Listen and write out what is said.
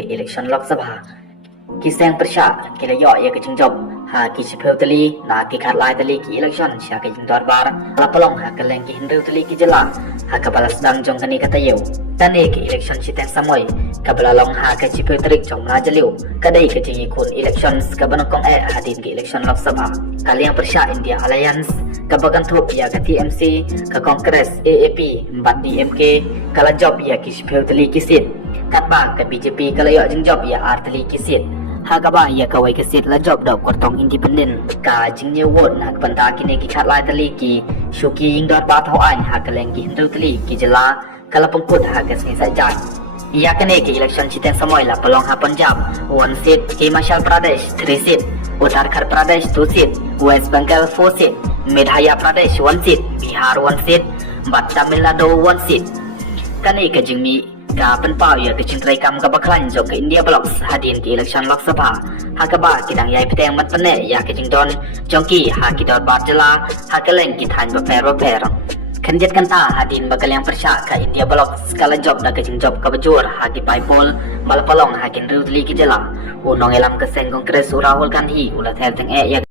ke election Lok Sabha ki seng persya ki la yo ya ke jingjob ha ki chipeu tali na ki khat lai tali ki election sya ke jing dor bar la pelong ha ke leng ki hindu tali ki jela ha ka balas dang jong kani kata yeu tane ke election shiteng samoi ka balalong ha ke chipeu tarik jong na jeliu kadai ke jingi kun elections ka banokong hadin ke election Lok Sabha kaliang persya India Alliance ka baganthuk ya ka TMC ka Congress AAP mbat DMK kala job ya ki chipeu tali ki sit katba ka BJP kala yo jing job ya artali ki sit Hagaba ya kawai ke sit la job daw kortong independent ka jingnya wot na panta kini ki khat lai tali ki shuki ying dot ba thau an ha kaleng ki hindu tali ki jela kala pengkut ha ka sing sa jat ya kene ki election shiteng samoi la pelong ha Punjab 1 seat Himachal Pradesh 3 seat Uttarakhand Pradesh 2 seat West Bengal 4 seat Madhya Pradesh 1 seat Bihar 1 seat Bat Tamil Nadu 1 seat kane ka jingmi ka penpau ya ke cintrai kam ka baklan jok ke India Blocks hadin ke election Lok Sabha ha ka ba ki dang yai peteng mat pane ya ke jingdon jongki ha ki dot bat jela ha ke leng ki than ba per kanjet kanta hadin bakal yang persya ka India Blocks kala job da ke jingjob ka bajur ha ki paipol malapalong ha kin rudli ki jela unong elam ke seng kongres urahul kan hi ulat her teng ya